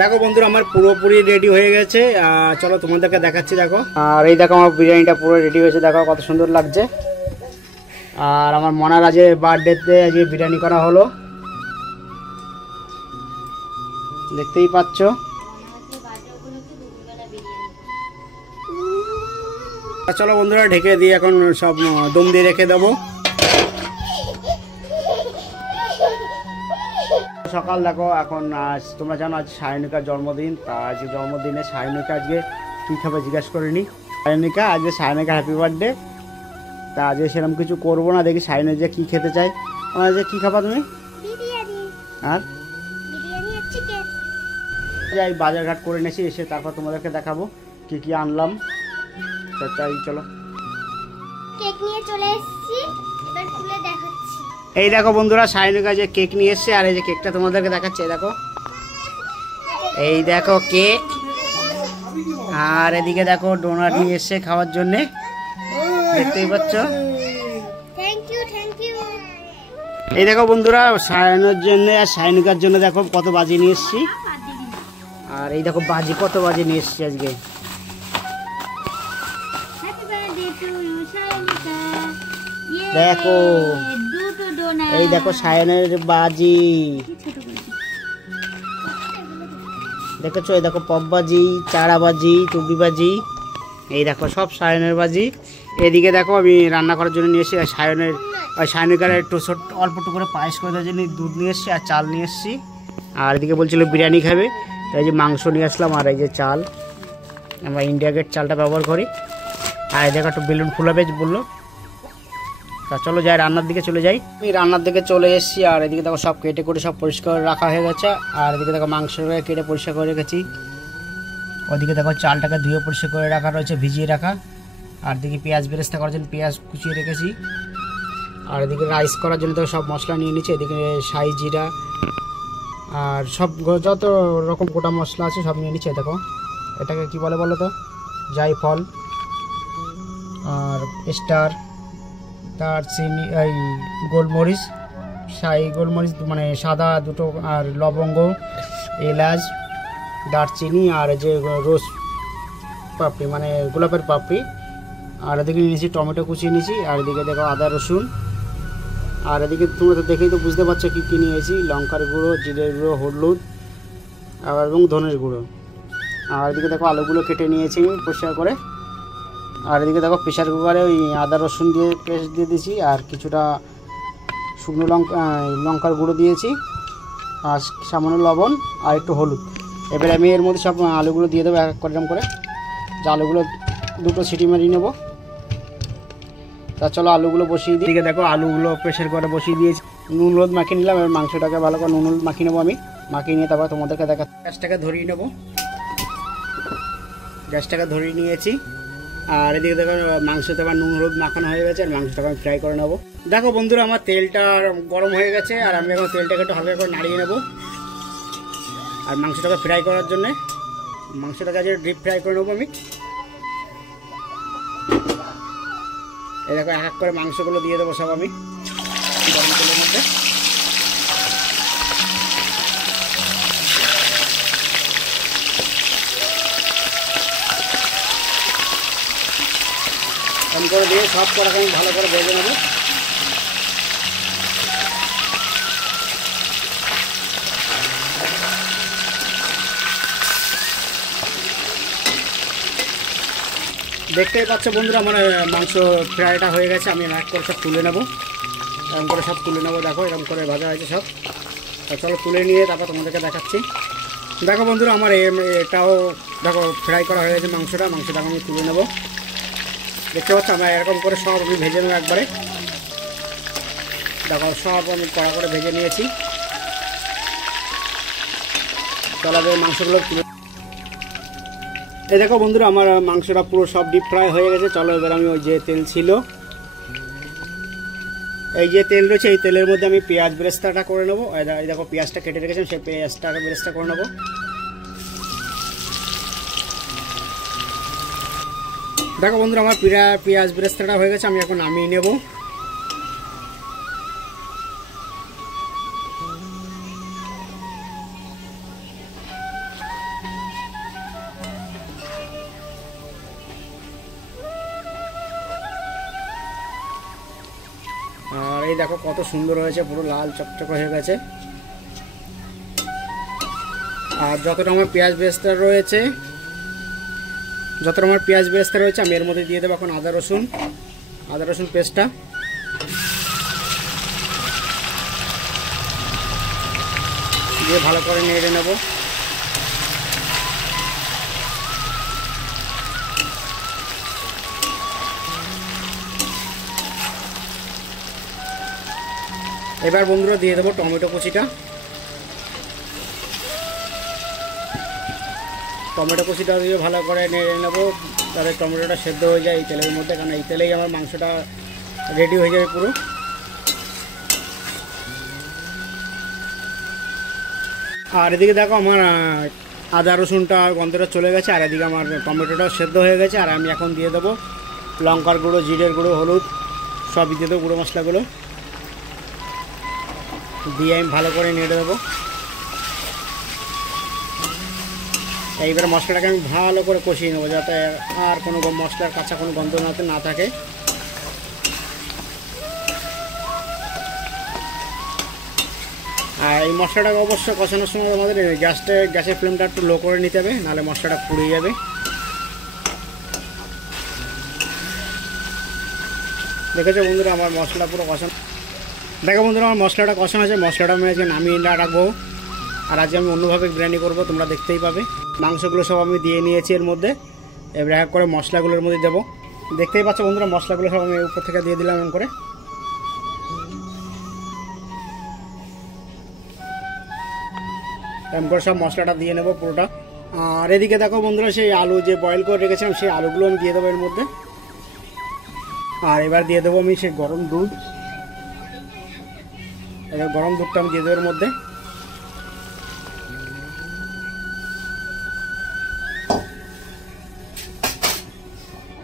দেখো বন্ধুরা আমার পুরোপুরি রেডি হয়ে গেছে। চলো তোমাদেরকে দেখাচ্ছি। দেখো, আর এই দেখো আমার বিরিয়ানিটা পুরো রেডি হয়েছে। দেখো কত সুন্দর লাগছে। আর আমার মনার আজকে বার্থডেতে আজকে বিরিয়ানি করা হলো, দেখতেই পাচ্ছ। চলো বন্ধুরা ঢেকে দিয়ে এখন সব দম দিয়ে রেখে দেবো। সকাল দেখো এখন তোমরা জানো আজ সায়নিকার জন্মদিন। তা আজকে জন্মদিনে সায়নিকা আজকে কী খাবে জিজ্ঞাসা করিনি। সায়নিকা আজকে সায়নিকা হ্যাপি বার্থডে। তা আজকে সেরকম কিছু করবো না, দেখি সায়নিকা যে কী খেতে চাই। আমার যে কী খাবা তুমি? আর যাই বাজারঘাট করে নিয়েছি, এসে তারপর তোমাদেরকে দেখাবো কি কি আনলাম। চাই চলো কেক নিয়ে চলে এসেছি, এবার খুলে দেখাচ্ছি। এই দেখো বন্ধুরা সায়নিকা যে কেক নিয়ে এসছে, আর এই যে কেকটা তোমাদেরকে দেখাচ্ছে। দেখো এই দেখো কেক, আর এদিকে দেখো ডোনাট নিয়ে এসছে খাওয়ার জন্যে, দেখতেই পাচ্ছ। Thank you. এই দেখো বন্ধুরা সায়নের জন্য আর সায়নিকার জন্য দেখো কত বাজি নিয়ে এসছি। আর এই দেখো বাজি কত বাজি নিয়ে এসছি আজকে। দেখো এই দেখো সায়নের বাজি দেখেছো। এই দেখো পপ বাজি, চারা বাজি, টুকরি বাজি, এই দেখো সব সায়নের বাজি। এদিকে দেখো আমি রান্না করার জন্য নিয়ে এসেছি সায়নিকার একটু অল্প একটু করে পায়েস করে দেওয়ার জন্য দুধ নিয়ে এসেছি আর চাল নিয়ে এসেছি। আর এদিকে বলছিল বিরিয়ানি খাবে, তাই যে মাংস নিয়ে আসলাম। আর এই যে চাল, আমরা ইন্ডিয়া গেট চালটা ব্যবহার করি। আর দেখো একটু বেলুন ফুলাবে বললো। তা চলো যাই রান্নার দিকে চলে যাই। আমি রান্নার দিকে চলে এসেছি। আর এদিকে দেখো সব কেটে করে সব পরিষ্কার রাখা হয়ে গেছে। আর এদিকে দেখো মাংসটাকে কেটে পরিষ্কার করে রেখেছি। ওদিকে দেখো চালটাকে ধুয়ে পরিষ্কার করে রাখা রয়েছে, ভিজিয়ে রাখা। আর এদিকে পেঁয়াজ বেরেস্তা করার জন্য পেঁয়াজ কুচিয়ে রেখেছি। আর এদিকে রাইস করার জন্য তো সব মশলা নিয়ে নিচ্ছি। এদিকে শাহি জিরা আর সব যত রকম গোটা মশলা আছে সব নিয়ে নিচ্ছে। দেখো এটাকে কি বলে বলো তো? জায়ফল আর স্টার, দারচিনি, এই গোলমরিচ, শাহি গোলমরিচ মানে সাদা দুটো, আর লবঙ্গ, এলাচ, দারচিনি, আর যে রোজ পাপড়ি মানে গোলাপের পাপড়ি। আর এদিকে নিয়েছি টমেটো কুচিয়ে নিয়েছি। আর এদিকে দেখো আদা রসুন। আর এদিকে তোমরা তো দেখেই তো বুঝতে পারছো কী কী নিয়েছি। লঙ্কার গুঁড়ো, জিরের গুঁড়ো, হলুদ এবং ধনের গুঁড়ো। আর এদিকে দেখো আলুগুলো কেটে নিয়েছি পরিষ্কার করে। আর এদিকে দেখো প্রেশার কুকারে ওই আদা রসুন দিয়ে পেস্ট দিয়ে দিয়েছি। আর কিছুটা শুকনো লঙ্কার গুঁড়ো দিয়েছি, আর সামান্য লবণ আর একটু হলুদ। এবার আমি এর মধ্যে সব আলুগুলো দিয়ে দেবো এক এক করে করে। যে আলুগুলো দুটো সিটি মারিয়ে নেবো। তা চলো আলুগুলো বসিয়ে দিই। এদিকে দেখো আলুগুলো প্রেশার কুকারে বসিয়ে দিয়েছি। নুন হলুদ মাখিয়ে নিলাম। এবার মাংসটাকে ভালো করে নুন হলুদ মাখিয়ে নেবো আমি। মাখিয়ে নিয়ে তারপর তোমাদেরকে দেখা। গ্যাসটাকে ধরিয়ে নেবো। গ্যাসটাকে ধরিয়ে নিয়েছি। আর এদিকে দেখো মাংসতে আবার নুন হলুদ মাখানো হয়ে গেছে। আর মাংসটাকে আমি ফ্রাই করে নেবো। দেখো বন্ধুরা আমার তেলটা গরম হয়ে গেছে। আর আমি এখন তেলটাকে একটু হালকা করে নাড়িয়ে নেবো। আর মাংসটাকে ফ্রাই করার জন্যে মাংসটাকে আজ ডিপ ফ্রাই করে নেবো আমি। এই দেখো এক এক করে মাংসগুলো দিয়ে দেবো সব আমি গরম তেলের মধ্যে। কম করে দিয়ে সব কড়াকে আমি ভালো করে ভেজে নেবো। দেখতেই পাচ্ছ বন্ধুরা আমার মাংস ফ্রাইটা হয়ে গেছে। আমি এক করে সব তুলে নেবো, এরকম করে সব তুলে নেবো। দেখো এরকম করে ভাজা হয়েছে সব। চলো তুলে নিয়ে তারপর তোমাদেরকে দেখাচ্ছি। দেখো বন্ধুরা আমার এটাও দেখো ফ্রাই করা হয়ে গেছে মাংসটা আমি তুলে নেবো। দেখতে পাচ্ছ আমরা এরকম করে সব আমি ভেজে নেবো একবারে। দেখো সব আমি কড়া করে ভেজে নিয়েছি। চলো মাংসগুলো তুলে। এই দেখো বন্ধুরা আমার মাংসটা পুরো সব ডিপ ফ্রাই হয়ে গেছে। চলো এবার আমি ওই যে তেল ছিল, এই যে তেল রয়েছে এই তেলের মধ্যে আমি পেঁয়াজ বেরেস্তাটা করে নেবো। এই দেখো পেঁয়াজটা কেটে রেখেছিলাম, সেই পেঁয়াজটাকে বেরেস্তা করে নেবো। দেখো বন্ধুরা আমার পেঁয়াজ বেরেস্তাটা হয়ে গেছে। আমি এখন নামিয়ে নেবো। এই দেখো কত সুন্দর হয়েছে, পুরো লাল চকচক হয়ে গেছে। আর যতটা আমার পেঁয়াজ বেরেস্তা রয়েছে আমি এর মধ্যে দিয়ে দেবো এখন আদা রসুন পেস্টটা। দিয়ে ভালো করে নেড়ে নেব। এবার বন্ধুরা দিয়ে দেবো টমেটো কুচিটা। দিয়ে ভালো করে নেড়ে নেবো, তাহলে টমেটোটা সেদ্ধ হয়ে যায় এই তেলের মধ্যে, কারণ এই তেলেই আমার মাংসটা রেডি হয়ে যাবে পুরো। আর এদিকে দেখো আমার আদা রসুনটা গন্ধটা চলে গেছে, আর এদিকে আমার টমেটোটাও সেদ্ধ হয়ে গেছে। আর আমি এখন দিয়ে দেবো লঙ্কার গুঁড়ো, জিরের গুঁড়ো, হলুদ সবই দিয়ে দেবো, গুঁড়ো মশলাগুলো দিয়ে আমি ভালো করে নেড়ে দেবো। এইবার মশলাটাকে আমি ভালো করে কষিয়ে নেবো, যাতে আর কোনো মশলার কাঁচা কোনো গন্ধ না থাকে। আর এই মশলাটাকে অবশ্য কষানোর সময় আমাদের গ্যাসের ফ্লেমটা একটু লো করে নিতে হবে, নাহলে মশলাটা পুড়ে যাবে। দেখেছো বন্ধুরা আমার মশলা পুরো কষানো। দেখো বন্ধুরা আমার মশলাটা কষানো আছে, মশলাটা আমি আজকে নামিয়ে রাখবো। আর আজকে আমি অন্যভাবে বিরিয়ানি করবো, তোমরা দেখতেই পাবে। মাংসগুলো সব আমি দিয়ে নিয়েছি এর মধ্যে, এবার এক করে মশলাগুলোর মধ্যে দেবো। দেখতেই পাচ্ছ বন্ধুরা মশলাগুলো সব আমি উপর থেকে দিয়ে দিলাম এমন করে। এমন করে সব মশলাটা দিয়ে নেবো পুরোটা। আর এদিকে দেখো বন্ধুরা সেই আলু যে বয়েল করে রেখেছিলাম সেই আলুগুলো আমি দিয়ে দেবো এর মধ্যে। আর এবার দিয়ে দেবো আমি সেই গরম দুধ, এবার গরম দুধটা আমি দিয়ে দেবো এর মধ্যে।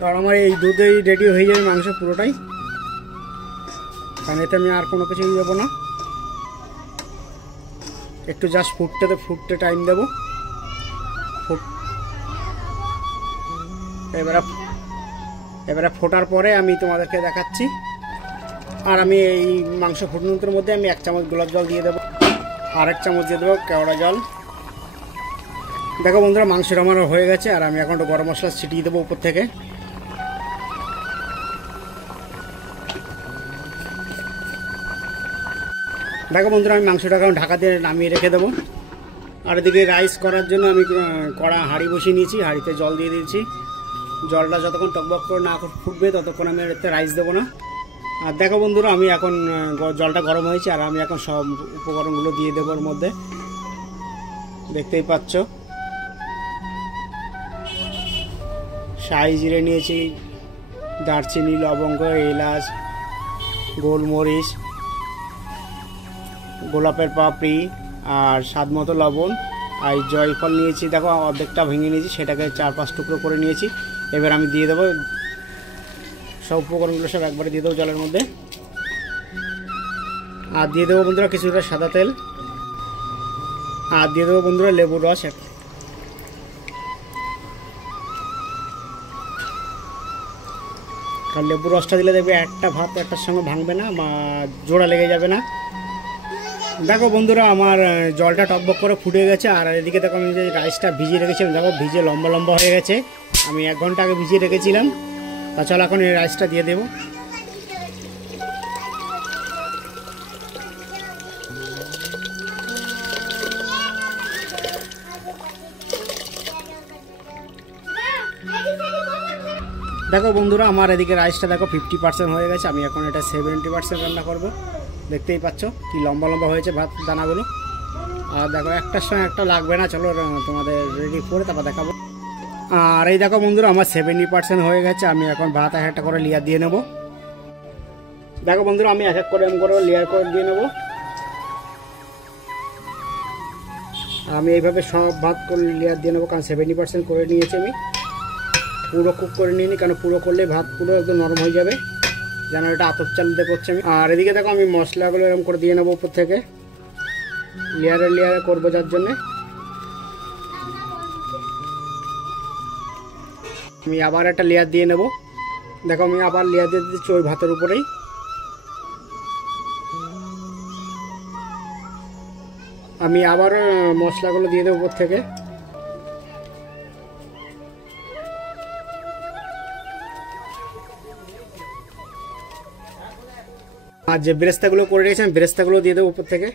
কারণ আমার এই দুধেই রেডি হয়ে যাবে মাংস পুরোটাই, কারণ এতে আমি আর কোনো কিছু দেবো না। একটু জাস্ট ফুটতে টাইম দেবো। এবারে ফোটার পরে আমি তোমাদেরকে দেখাচ্ছি। আর আমি এই মাংস ফুটনোর মধ্যে আমি 1 চামচ গোলাপ জল দিয়ে দেবো, আর 1 চামচ দিয়ে দেবো কেওড়া জল। দেখো বন্ধুরা মাংসটা আমার হয়ে গেছে, আর আমি এখন একটু গরম মশলা ছিটিয়ে দেবো উপর থেকে। দেখো বন্ধুরা আমি মাংসটা এখন ঢাকা দিয়ে নামিয়ে রেখে দেবো। আর এদিকে রাইস করার জন্য আমি হাঁড়ি বসিয়ে নিয়েছি, হাঁড়িতে জল দিয়ে দিয়েছি। জলটা যতক্ষণ টকবক করে না ফুটবে ততক্ষণ আমি এতে রাইস দেবো না। আর দেখো বন্ধুরা আমি এখন জলটা গরম হয়েছে, আর আমি এখন সব উপকরণগুলো দিয়ে দেবো এর মধ্যে, দেখতেই পাচ্ছ। শাহি জিরে নিয়েছি, দারচিনি, লবঙ্গ, এলাচ, গোলমরিচ, গোলাপের পাপড়ি, আর স্বাদ মতো লবণ, আর জয়ফল নিয়েছি। দেখো অর্ধেকটা ভেঙে নিয়েছি, সেটাকে 4-5 টুকরো করে নিয়েছি। এবার আমি দিয়ে দেবো সব উপকরণগুলো সব একবারে দিয়ে দেবো জলের মধ্যে। আর দিয়ে দেবো বন্ধুরা কিছুটা সাদা তেল, আর দিয়ে দেবো বন্ধুরা লেবুর রস। আর লেবুর রসটা দিলে দেখবে একটা ভাত একটার সঙ্গে ভাঙবে না বা জোড়া লেগে যাবে না। দেখো বন্ধুরা আমার জলটা টকবক করে ফুটে গেছে। আর এদিকে দেখো আমি যে রাইসটা ভিজিয়ে রেখেছিলাম, দেখো ভিজে লম্বা লম্বা হয়ে গেছে। আমি 1 ঘন্টা আগে ভিজিয়ে রেখেছিলাম। তা চলো এখন এই রাইসটা দিয়ে দেবো। দেখো বন্ধুরা আমার এদিকে রাইসটা দেখো 50% হয়ে গেছে। আমি এখন এটা 70% রান্না করব। দেখতেই পাচ্ছ কি লম্বা লম্বা হয়েছে ভাত দানাগুলো। আর দেখো একটার সঙ্গে একটা লাগবে না, চলো তোমাদের রেডি করে তারপর দেখাবো। আর এই দেখো বন্ধুরা আমার 70% হয়ে গেছে। আমি এখন ভাত একটা করে লেয়ার দিয়ে নেব। দেখো বন্ধুরা আমি এক করে এম করে লেয়ার করে দিয়ে নেব। আমি এইভাবে সব ভাত করে লেয়ার দিয়ে নেবো, কারণ 70% করে নিয়েছি আমি। পুরো কুক করে নিইনি, কারণ পুরো করলে ভাত পুরো একদম নরম হয়ে যাবে, যেন এটা আতপ চাল দিয়ে করছি আমি। আর এদিকে দেখো আমি মশলাগুলো এরকম করে দিয়ে নেবো উপর থেকে, লেয়ারে করবো যার জন্যে। আমি আবার একটা লেয়ার দিয়ে নেব। দেখো আমি আবার লেয়ার দিয়ে দিচ্ছি ওই ভাতের উপরেই। আমি আবার মশলাগুলো দিয়ে দেবো উপর থেকে। আর যে বেরেস্তাগুলো করে রেখেছেন বেরেস্তাগুলো দিয়ে দেবো উপর থেকে,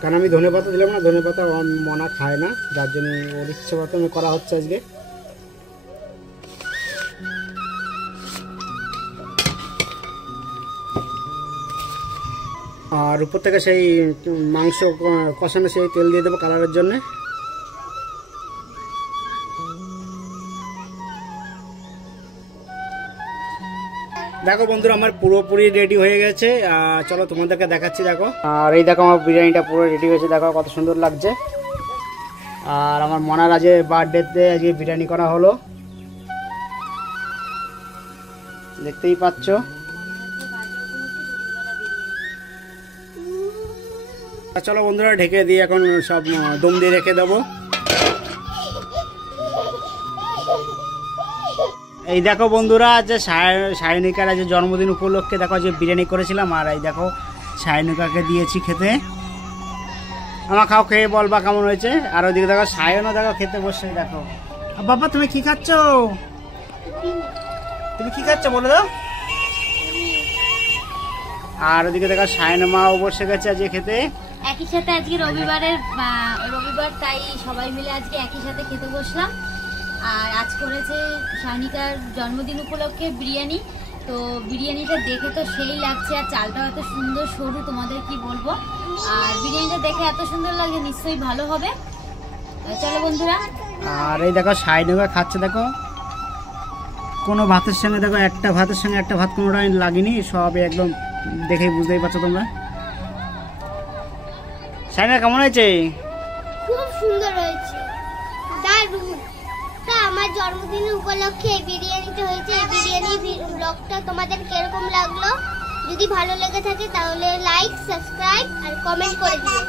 কারণ আমি ধনেপাতা দিলাম না, ধনেপাতা মনা খায় না, যার জন্য ওর ইচ্ছে মতো করা হচ্ছে আজকে। আর উপর থেকে সেই মাংস কষানো সেই তেল দিয়ে দেবো কালারের জন্য। দেখো বন্ধুরা আমার পুরোপুরি রেডি হয়ে গেছে, চলো তোমাদেরকে দেখাচ্ছি। দেখো, আর এই দেখো আমার বিরিয়ানিটা পুরো রেডি হয়েছে, দেখো কত সুন্দর লাগছে। আর আমার মনার আজকে বার্থডেতে আজকে বিরিয়ানি করা হলো, দেখতেই পাচ্ছ। চলো বন্ধুরা ঢেকে দিয়ে এখন সব দম দিয়ে রেখে দেবো। এই দেখো বন্ধুরা যে সায়নিকার আজ জন্মদিন উপলক্ষে দেখো যে বিরিয়ানি করেছিলাম, আর এই দেখো সায়নিকাকে দিয়েছি খেতে। আমার খাও, খেয়ে বলবা কেমন হয়েছে। আর ওইদিকে দেখো সায়নও দেখো খেতে বসে। দেখো বাবা তুমি কি খাচ্ছ, তুমি কি খাচ্ছ বলে দাও। আর ওদিকে দেখো সায়ন মাও বসে গেছে আজকে খেতে একই সাথে। আজকে রবিবার তাই সবাই মিলে আজকে একই সাথে খেতে বসলাম। আর আজ করেছে সায়নিকার জন্মদিন উপলক্ষে বিরিয়ানি। তো বিরিয়ানিটা দেখে তো সেই লাগছে, আর চালটাও এত সুন্দর সরু, তোমাদের কি বলবো। আর বিরিয়ানিটা দেখে এত সুন্দর লাগে, নিশ্চয়ই ভালো হবে। চলো বন্ধুরা। আর এই দেখো সায়নিকা খাচ্ছে, দেখো কোনো ভাতের সঙ্গে, দেখো একটা ভাতের সঙ্গে একটা ভাত কোনোটাই লাগেনি, সব একদম দেখেই বুঝতেই পারছো তোমরা। সায়নিকা কেমন হয়েছে? খুব সুন্দর হয়েছে, দারুণ। তা আমার জন্মদিনের উপলক্ষে এই বিরিয়ানিটা হয়েছে। এই বিরিয়ানির ব্লগটা তোমাদের কিরকম লাগলো? যদি ভালো লেগে থাকে তাহলে লাইক, সাবস্ক্রাইব আর কমেন্ট করে দিও।